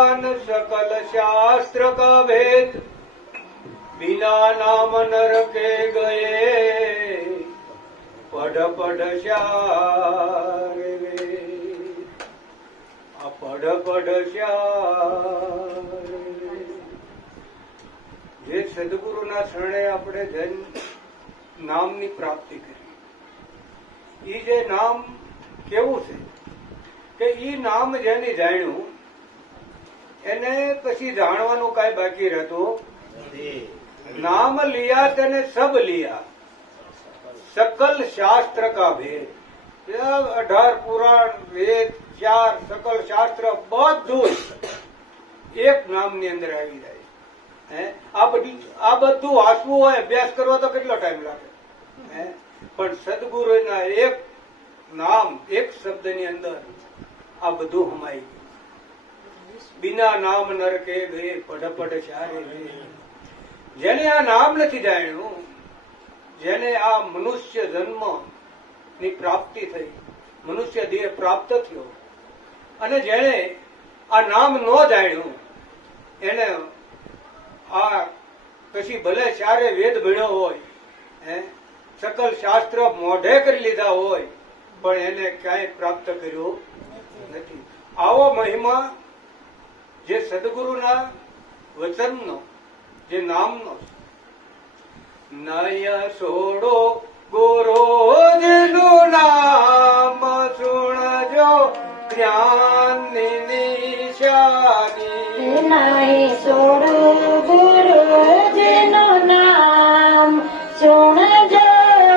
ज्ञान सकल शास्त्र का भेद, बिना नाम नर के गए, पढ़ पढ़ सारे वेद। आ पढ़ पढ़ सारे જે સદગુરુના શરણે આપણે જન નામની પ્રાપ્તિ કરી, એ જે નામ કેવું છે કે એ નામ જેને જાણ્યું એને પછી જાણવાનું કાંઈ બાકી રહેતું નથી. નામ લિયા તેને સબ લિયા, सकल शास्त्र का भेद. 18 पुराण वेद 4 सकल शास्त्र બધું એક નામની અંદર આવી જાય. આ બધું વાંચવું હોય, અભ્યાસ કરવો તો કેટલો ટાઈમ લાગે, પણ સદગુરુના એક નામ એક શબ્દની અંદર આ બધું હમાઈ ગયું. બિના નામ નર કે ગયે, પઢ પઢ ચારે વેદ. જેને આ નામ નથી જાણ્યું, જેને આ મનુષ્ય જન્મ ની પ્રાપ્તિ થઈ, મનુષ્ય દેહ પ્રાપ્ત થયો, અને જેને આ નામ ન જાણ્યું એને આ પછી ભલે ચારે વેદ ભણ્યો હોય, સકલ શાસ્ત્ર મોઢે કરી લીધા હોય, પણ એને ક્યાંય પ્રાપ્ત કર્યું નથી. આવો મહિમા જે સદગુરુના વચનનો, જે નામનો. નય છોડો ગુરુજીનું નામ, સુણજો જ્ઞાનની નિશાની. નહીં છોડો ગુરુજીનું નામ, સુણજો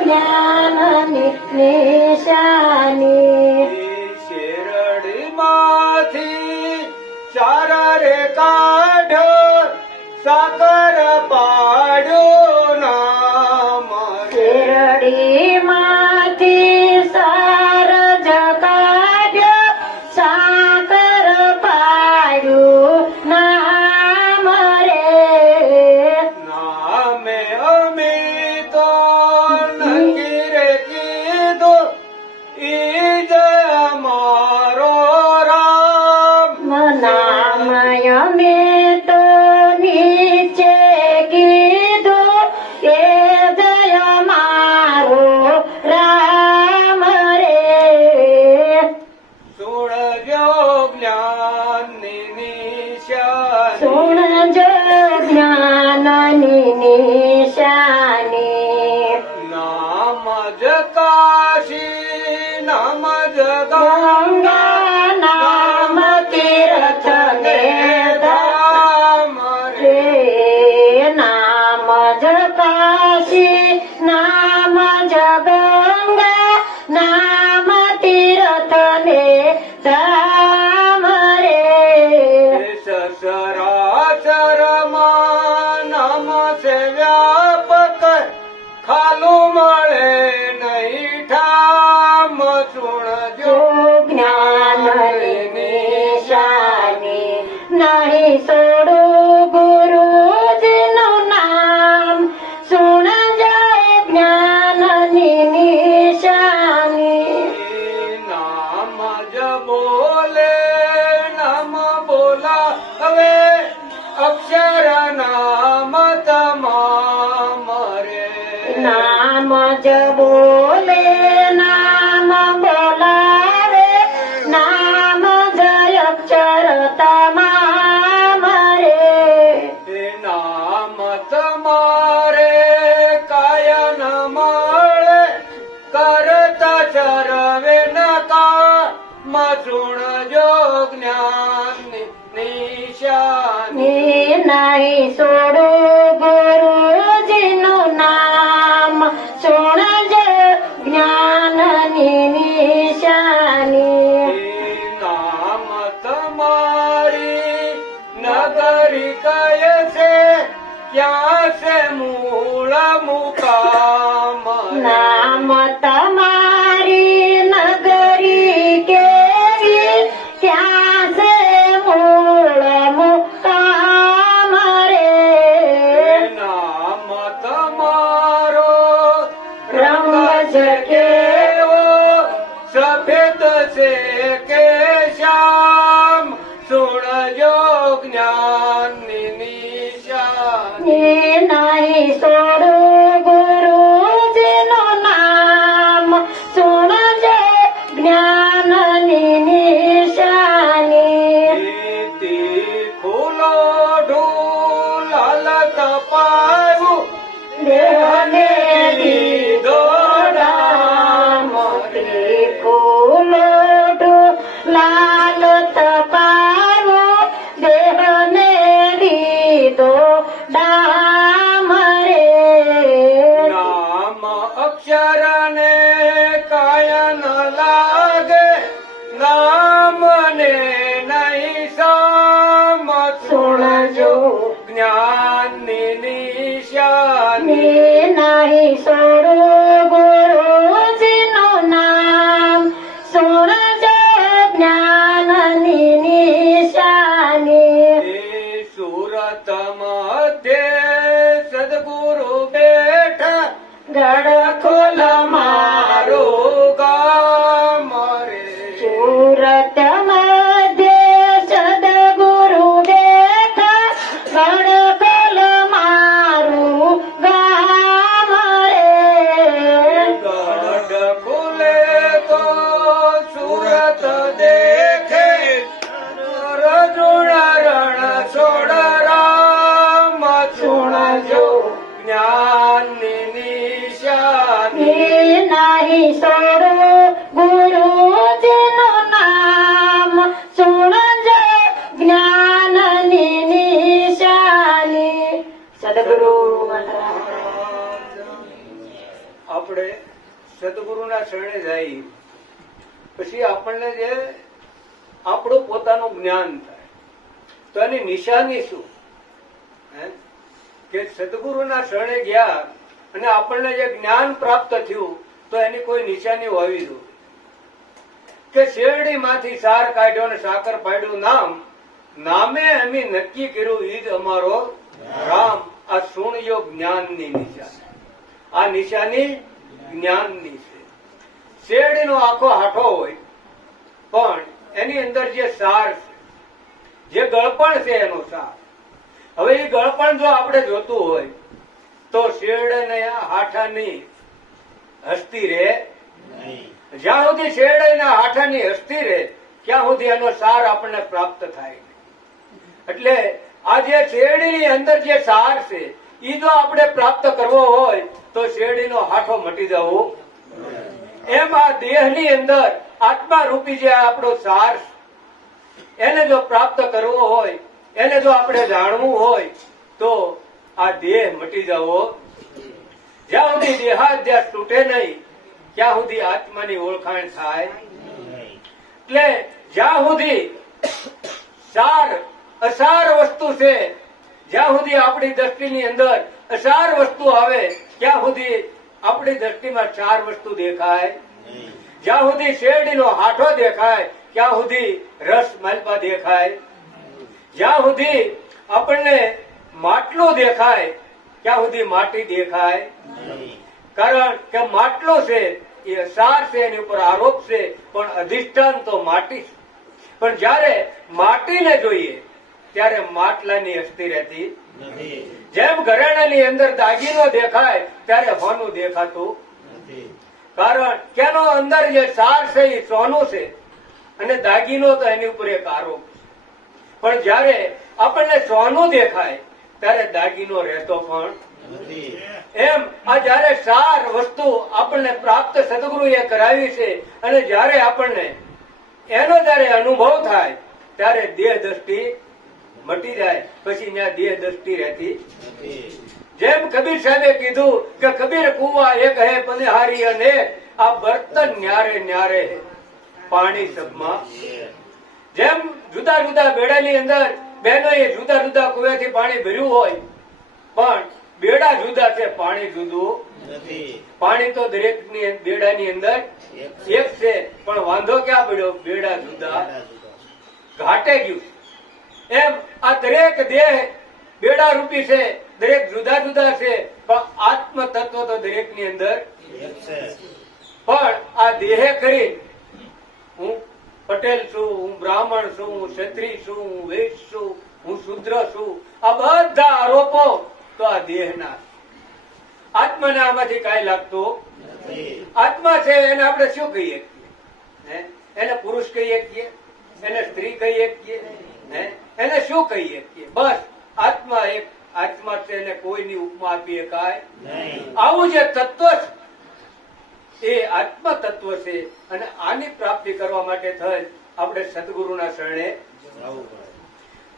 જ્ઞાનની નિશાની. શેરડીમાંથી સારા રે કાઢો, સાકર પાડ્યો નામ. શેરડીમાંથી સાર જગાડ્યો, સાકર પાડ્યું નામ રે. નામે અમે તો નક્કી રે કીધું, ઈ જય અમારો રામ. નામ અમે તો નીચે કીધું, એ જય મારો રામ રે. સુણજો જ્ઞાનની નિશાની. સુણજો જ્ઞાનની નિશાની. નામ જ કાશી, નામ જ ગંગા નામ તીર્થ ને ધામ રે. નામ જ કાશી, નામ જ ગંગા, નામ તીર્થ ને ધામ રે. સસરાચરમાં નામ છે વ્યાપક, ખાલું મળે નહીં ઠામ. સુણજો જ્ઞાનની નિશાની. નહીં છોડું ગુરુજીનું નામ, સુણજો જ્ઞાનની નિશાની. નામ જ બોલે, નામ બોલા હવે, અક્ષર નામ તમામ રે. નામ જ બોલે, નામ બોલાવે, નામ જ અક્ષર તમામ રે. નામ તમારે કાયન મળે, કરતા ચરવે નકા. સુણજો જ્ઞાનની નિશાની. નહીં છોડું ગુરુજીનું નામ, સુણજો જ્ઞાનની નિશાની. નામ તમારી નગરી કય છે, ક્યાં છે મૂળ મુકામ. નામ તમારી નગરી કેવી, ક્યાં છે મૂળ મુકામ રે. નામ તમારો રંગ છે કેવો, સફેદ છે કે શ્યામ. સુણ જો જ્ઞાનની નિશાની નહીં છોડું ગુરુજીનું નામ સુણજે જ્ઞાનની નિશાની ઇતિ ખુલો ઢૂલ તપાયું દેહને દીધો રામ ફૂલો લાલ તપાયો દેહને દીધો ડામ રે નામ અક્ષર ને કાય ન લાગે નામ ને નહીં સમત સુણજો જ્ઞાનની નિશાની નહીં છોડું ગુરુજીનું નામ સુણજો જ્ઞાનની નિશાની એ સુરત મધ્યે સદગુરુ બેઠા ગળખોલ મારો ગામ રે સુરત મધ્યે સદગુરુ બેઠા ગળખોલ મારું ગામ રે ગઢ ખુલે તો સુરત દેખે રજુણ રણ છોડ રામ સુણજો જ્ઞાનની નિશાની નહીં છોડું ગુરુજીનું નામ સુણજો જ્ઞાનની નિશાની સદગુરુ આપણે સદગુરુના શરણે જઈએ પછી આપણને જે આપણું પોતાનું જ્ઞાન થાય તો એની નિશાની શું હે? કે સદગુરુના શરણે ગયા અને આપણને જે જ્ઞાન પ્રાપ્ત થયું તો એની કોઈ નિશાની હોવી જોઈએ કે શેરડીમાંથી સાર કાઢ્યો અને સાકર પાડ્યું નામે અમે નક્કી કર્યું ઈ જ અમારો રામ. આ સુણ્યો જ્ઞાનની નિશાની. આ નિશાની જ્ઞાનની છે. શેરડીનો આખો હાઠો હોય પણ એની અંદર જે સાર છે, જે ગળપણ છે એનો સાર. હવે એ ગળપણ જો આપણે જોતું હોય તો શેરડીને હાઠાની હસ્તી રહે. જ્યાં સુધી શેરડીના હાઠાની હસ્તી રહે ત્યાં સુધી એનો સાર આપણને પ્રાપ્ત થાય. એટલે આ જે શેરડીની અંદર જે સાર છે એ જો આપણે પ્રાપ્ત કરવો હોય તો શેરડીનો હાઠો મટી જવો. એમ આ દેહની અંદર આત્મા રૂપી જે આપણો સાર છે, એને જો પ્રાપ્ત કરવો હોય, એને જો આપણે જાણવું હોય તો આ દેહ મટી જવો. જ્યાં સુધી દેહાધ્યાસ તૂટે નહીં ત્યાં સુધી આત્માની ઓળખાણ થાય. એટલે જ્યાં સુધી સાર અસાર વસ્તુ છે, જ્યાં સુધી આપણી દ્રષ્ટિની અંદર અસાર વસ્તુ આવે ત્યાં સુધી આપણી દ્રષ્ટિમાં ચાર વસ્તુ દેખાય. જ્યાં સુધી શેરડીનો હાઠો દેખાય ત્યાં સુધી રસ માલપા દેખાય. જ્યાં સુધી આપણને માટલું દેખાય ત્યાં સુધી માટી દેખાય. કારણ કે માટલું છે એ અસાર છે, એની ઉપર આરોપ છે, પણ અધિષ્ઠાન તો માટી છે. પણ જયારે માટીને જોઈએ ત્યારે માટલાની હસ્તી રહેતી. જેમ ઘરેણાની અંદર દાગીનો દેખાય ત્યારે હોનું દેખાતું. કારણ કે એનો અંદર જે સાર છે એ સોનું છે અને દાગીનો તો એની ઉપર એક આરોપ. પણ જયારે આપણને સોનું દેખાય ત્યારે દાગીનો રહેતો પણ. એમ આ જયારે સાર વસ્તુ આપણને પ્રાપ્ત સદગુરુએ કરાવી છે અને જયારે આપણને એનો જયારે અનુભવ થાય ત્યારે દેહ દ્રષ્ટિ મટી જાય. પછી ત્યાં દેહ દ્રષ્ટિ રહેતી. જેમ કબીર સાહેબે કીધું કે કબીર કુવા એક હે પનિહારી અનેક, આ બર્તન ન્યારે ન્યારે પાણી સબમાં. જેમ જુદા જુદા બેડાની અંદર બહેનોએ જુદા જુદા કુવેથી પાણી ભર્યું હોય પણ બેડા જુદા છે, પાણી જુદું. પાણી તો દરેક બેડાની અંદર એક છે પણ વાંધો ક્યાં પડ્યો? બેડા જુદા, ઘાટે ગયું. એમ આ દરેક દેહ બેડા રૂપી છે, દરેક જુદા જુદા છે, પણ આત્મ તત્વ તો દરેક ની અંદર. પણ આ દેહે કરી હું પટેલ છું, હું બ્રાહ્મણ છું, હું ક્ષત્રિય છું, હું વૈશ્ય છું, હું શૂદ્ર છું, આ બધા આરોપો તો આ દેહના. આત્માને આમાંથી કાંઈ લાગતું આત્મા છે એને આપણે શું કહીએ છીએ? એને પુરુષ કહીએ છીએ, એને સ્ત્રી કહીએ છીએ, એને શું કહીએ છીએ? બસ આત્મા એક આત્મા છે, એને કોઈની ઉપમા આપી શકાય. આવું જે તત્વ છે એ આત્મ તત્વ છે, અને આની પ્રાપ્તિ કરવા માટે થઈ આપણે સદગુરુના શરણે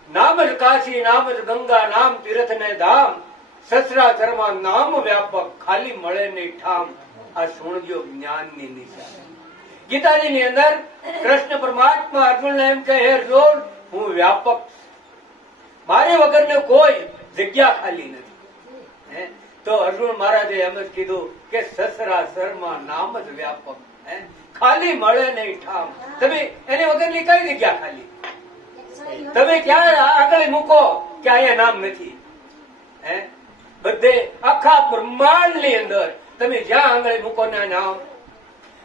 નામ જ કાશી, નામ જ ગંગા, નામ તીર્થ ને ધામ, સસરાચરમાં નામ વ્યાપક, ખાલી મળે નહીં ઠામ. આ સુણજો જ્ઞાનની નિશાની. ગીતાજીની અંદર કૃષ્ણ પરમાત્મા અર્જુનને એમ કહે, હે અર્જુન, હું વ્યાપક, મારી વગરને કોઈ જગ્યા ખાલી નથી. તો અર્જુન મહારાજે એમ જ કીધું કે સસરાસરમાં નામ જ વ્યાપક, ખાલી મળે નહીં ઠામ. તમે એની વગરની કઈ જગ્યા ખાલી? તમે ક્યાં આગળ મૂકો કે અહીંયા નામ નથી? બધે આખા બ્રહ્માંડ ની અંદર તમે જ્યાં આંગળી મૂકો ના નામ,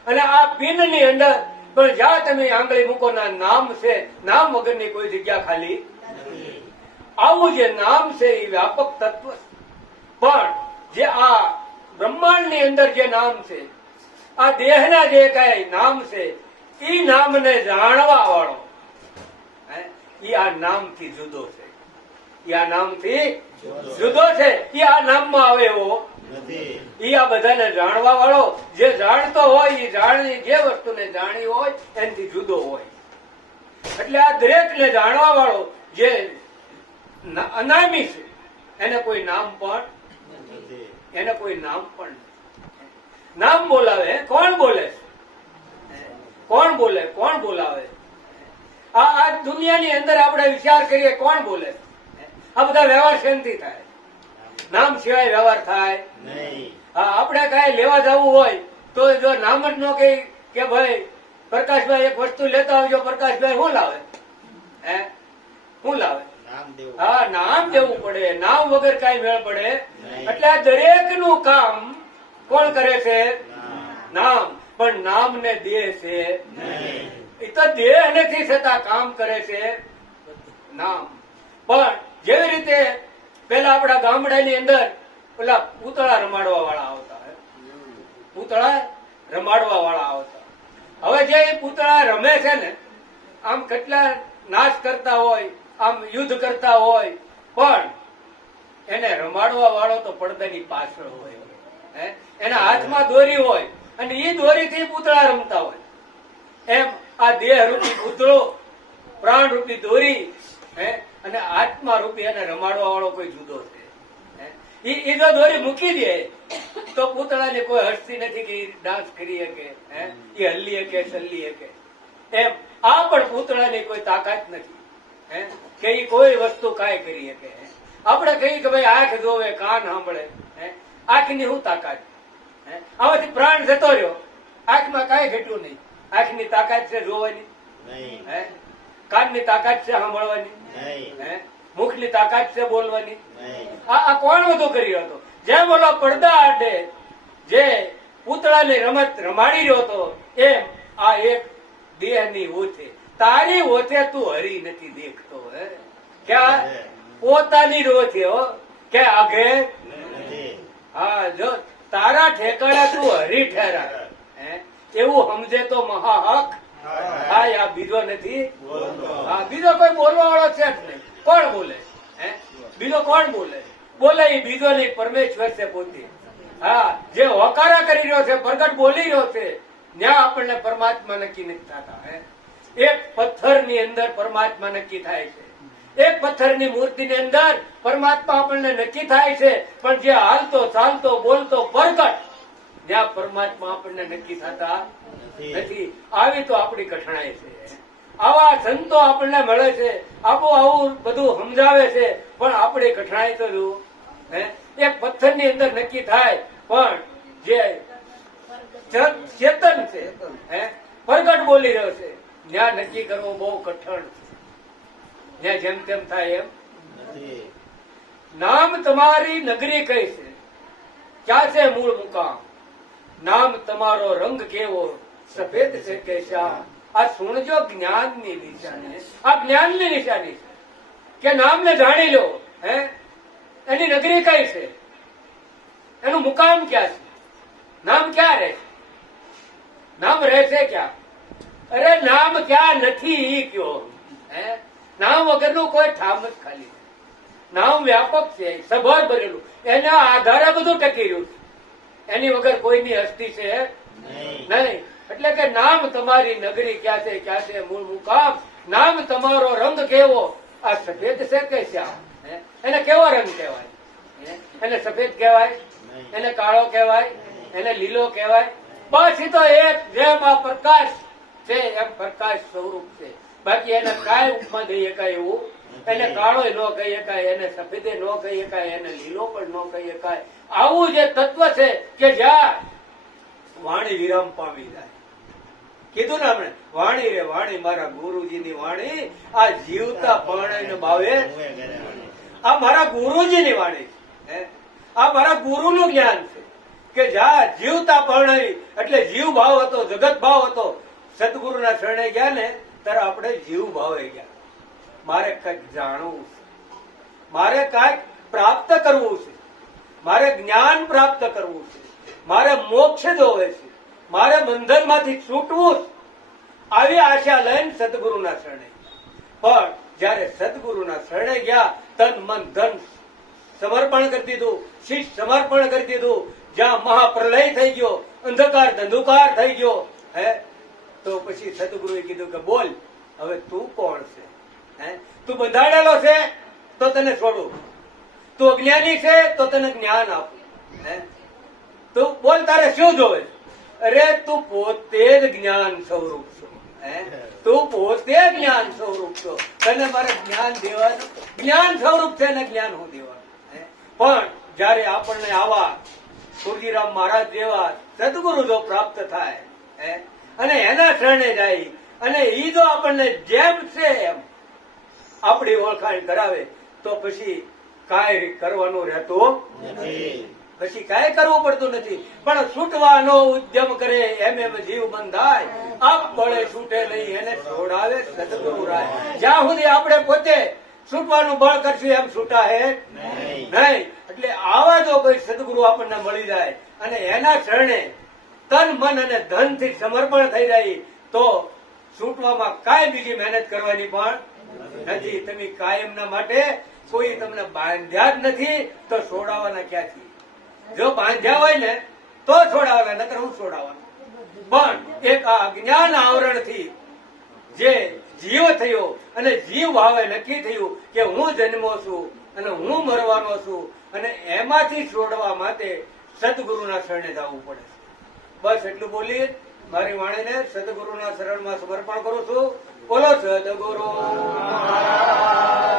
અને આ પિંડ ની અંદર પણ જ્યાં તમે આંગળી મૂકો ના નામ છે. નામ વગરની કોઈ જગ્યા ખાલી. આવું જે નામ છે એ વ્યાપક તત્વ છે. પણ જે આ બ્રહ્માંડ ની અંદર જે નામ છે, આ દેહના જે કઈ નામ છે, એ નામને જાણવા વાળો એ આ નામથી જુદો છે. એ આ નામથી જુદો છે. એ આ નામમાં આવે એવો એ આ બધાને જાણવા વાળો, જે જાણતો હોય એ જાણી, જે વસ્તુને જાણી હોય એનાથી જુદો હોય. એટલે આ દરેકને જાણવા વાળો જે અનામી છે, એને કોઈ નામ પણ નામ બોલાવે. કોણ બોલે છે? કોણ બોલે? કોણ બોલાવે? આ દુનિયાની અંદર આપણે વિચાર કરીએ, કોણ બોલે? આ બધા વ્યવહાર શેનથી થાય? નામ સિવાય વ્યવહાર થાય નહીં. આપણે કઈ લેવા જવું હોય તો જો નામ જ ન કહી કે ભાઈ પ્રકાશભાઈ એક વસ્તુ લેતા આવજો, પ્રકાશભાઈ શું લાવે? શું લાવે? હા, નામ દેવું પડે. નામ વગર કઈ મેળ પડે? એટલે આ દરેક નું કામ કોણ કરે છે? નામ. પણ નામ ને દેહ છે એ તો દેહ નથી છતાં કામ કરે છે નામ. પણ જેવી રીતે પેલા આપડા ગામડાની અંદર પેલા પૂતળા રમાડવા વાળા આવતા, પૂતળા રમાડવા વાળા આવતા. હવે જે પૂતળા રમે છે ને, આમ કેટલા નાશ કરતા હોય, આમ યુદ્ધ કરતા હોય, પણ એને રમાડવા વાળો તો પડદાની પાછળ હોય. એના હાથમાં દોરી હોય અને એ દોરીથી પૂતળા રમતા હોય. એમ આ દેહ રૂપી પૂતળો, પ્રાણ રૂપી દોરી, અને આત્મા રૂપી એને રમાડવા વાળો કોઈ જુદો છે. એ જો દોરી મૂકી દે તો પૂતળાને કોઈ હસતી નથી કે ડાન્સ કરી શકે, એ હલ્લી શકે, ચલ્લી શકે. એમ આ પણ પૂતળાની કોઈ તાકાત નથી કે એ કોઈ વસ્તુ કાંઈ કરી શકે. આપણે કહીએ કે ભાઈ આંખ જોવે, કાન સાંભળે, આંખની શું તાકાત? આમાંથી પ્રાણ જતો રહ્યો, આંખમાં કાંઈ ઘટ્યું નહીં. આંખની તાકાત છે જોવાની, કાનની તાકાત છે સાંભળવાની, મુખની તાકાત છે બોલવાની. આ કોણ વધુ કર્યો હતો? જેમ બોલો પડદા આડે જે પૂતળાની રમત રમાડી રહ્યો હતો, એમ આ એક દેહની ઓથે, તારી ઓથે તું હરી નથી દેખતો. ક્યાં? પોતાની ઓથે હો, કે આગે. હા, જો તારા ઠેકાણા તું હરી ઠેરા, એવું સમજે તો મહાહક. હા, આ બીજો નથી. હા, બીજો કોઈ બોલવા વાળો છે જ નહીં. કોણ બોલે? બીજો કોણ બોલે? બોલે એ બીજો નહીં, પરમેશ્વર છે પોતે. હા, જે હોકારા કરી રહ્યો છે, પ્રગટ બોલી રહ્યો છે, ત્યાં આપણને પરમાત્મા નક્કી નથી થતા. એક પથ્થરની અંદર પરમાત્મા નક્કી થાય છે, એક પથ્થરની મૂર્તિની અંદર પરમાત્મા આપણને નક્કી થાય છે, પણ જે હાલતો ચાલતો બોલતો પ્રગટ, ત્યાં પરમાત્મા આપણને નક્કી થતા નથી. આવી તો આપણી કઠણાઈ છે. આવા સંતો આપણને મળે છે, આવું બધું સમજાવે છે, પણ આપણી કઠણાઈ તો જુઓ. એક પથ્થરની અંદર નક્કી થાય, પણ જે ચેતન છે, પ્રગટ બોલી રહ્યો છે, ત્યાં નક્કી કરવું બહુ કઠણ છે. ત્યાં જેમ તેમ થાય એમ. નામ તમારી નગરી કઈ છે? ક્યાં છે મૂળ મુકામ? નામ તમારો રંગ કેવો? સફેદ છે કે શ્યામ? આ સુણજો જ્ઞાનની નિશાની, આ જ્ઞાનની નિશાની છે કે નામને જાણી લો. હે, એની નગરી કઈ છે, એનું મુકામ ક્યાં છે, નામ ક્યાં રહે છે, નામ રહેશે ક્યાં? અરે નામ ક્યાં નથી ઈ કયો. હે, નામ વગરનું કોઈ ઠામ જ ખાલી છે. નામ વ્યાપક છે, સભર બનેલું, એના આધારે બધું ટકી રહ્યું છે. એની વગર કોઈની હસ્તી છે નહીં. એટલે કે નામ તમારી નગરી ક્યાં છે, ક્યાં છે મૂળ મુકામ. નામ તમારો રંગ કેવો, આ સફેદ છે કે શ્યામ? એને કેવો રંગ કહેવાય? એને સફેદ કહેવાય, એને કાળો કહેવાય, એને લીલો કહેવાય? બસ એ તો એક જેમ આ પ્રકાશ છે એમ પ્રકાશ સ્વરૂપ છે. બાકી એને કાંઈ ઉપમા દઈ શકાય એવું. એને કાળો ન કહી શકાય, એને સફેદે ન કહી શકાય, એને લીલો પણ ન કહી શકાય. આવું જે તત્વ છે કે જ્યાં વાણી વિરામ પામી જાય. કીધું ને આપણે, વાણી રે વાણી મારા ગુરુજીની વાણી, આ જીવતા પરણે બાવે, આ મારા ગુરુજીની વાણી છે. આ મારા ગુરુનું જ્ઞાન છે કે જ્યાં જીવતા પરણે, એટલે જીવ ભાવ હતો, જગત ભાવ હતો. સદગુરુના શરણે ગયા ને ત્યારે આપણે જીવ ભાવે ગયા. મારે કંઈક જાણવું છે, મારે કાંઈક પ્રાપ્ત કરવું છે, મારે જ્ઞાન પ્રાપ્ત કરવું છે, મારે મોક્ષ જોવે છે, મારે બંધનમાંથી છૂટવું છે. આવી આશા લઈને સદગુરુના શરણે. પણ જયારે સદગુરુના શરણે ગયા, તન મન ધન સમર્પણ કરી દીધું, શીશ સમર્પણ કરી દીધું. જ્યાં મહાપ્રલય થઈ ગયો, અંધકાર ધંધુકાર થઈ ગયો, હે, તો પછી સદગુરુએ કીધું કે બોલ, હવે તું કોણ છે? તું બંધાડેલો છે તો તને છોડું, તું અજ્ઞાની છે તો તને જ્ઞાન આપું. તું બોલ, તારે શું જોવે? અરે તું પોતે જ જ્ઞાન સ્વરૂપ છો. તું પોતે જ્ઞાન સ્વરૂપ છો, તને મારે જ્ઞાન દેવાનું. જ્ઞાન સ્વરૂપ છે ને જ્ઞાન હું દેવાનું. પણ જયારે આપણને આવા સુરજીરામ મહારાજ જેવા સદગુરુ જો પ્રાપ્ત થાય અને એના શરણે જાય અને ઈ જો આપણને જેમ છે એમ આપણી ઓળખાણ કરાવે, તો પછી કાંઈ કરવાનું રહેતું નથી. પછી કાંઈ કરવું પડતું નથી. પણ છૂટવાનો ઉદ્યમ કરે એમ એમ જીવ બંધાય, આપ બળે છૂટે નહીં એને છોડાવે સદગુરુ રાય. જ્યાં સુધી આપણે પોતે છૂટવાનું બળ કરશું એમ છૂટા હે નહીં. એટલે આવા જો કોઈ સદગુરુ આપણને મળી જાય અને એના શરણે તન મન અને ધન થી સમર્પણ થઈ જાય, તો છૂટવામાં કાંઈ બીજી મહેનત કરવાની પણ નથી. તમે કાયમના માટે કોઈ તમને બાંધ્યા જ નથી, તો છોડાવવાના ક્યાંથી? જો બાંધ્યા હોય ને તો છોડાવવાના, નકર હું છોડાવવાનું. પણ એક આ અજ્ઞાન આવરણ થી જે જીવ થયો અને જીવ ભાવે નક્કી થયું કે હું જન્મો છું અને હું મરવાનો છું, અને એમાંથી છોડવા માટે સદગુરુના શરણે જવું પડે. બસ એટલું બોલી મારી વાણીને સદગુરુના શરણમાં સમર્પણ કરું છું. બોલો સદગુરુ મહારાજ.